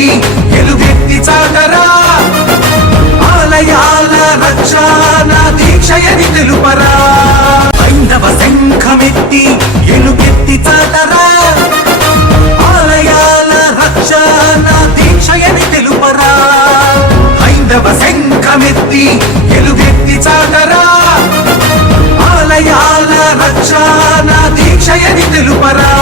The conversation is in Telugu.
శంఖమెత్తి ఎలుగెత్తి చాటరా ఆలయాల రక్షణ దీక్షయని తెలుపరా హైందవ శంఖమెత్తి ఎలుగెత్తి చాటరా ఆలయాల రక్షణ దీక్షయని తెలుపరా హైందవ శంఖమెత్తి ఎలుగెత్తి చాటరా ఆలయాల రక్షణ దీక్షయని తెలుపరా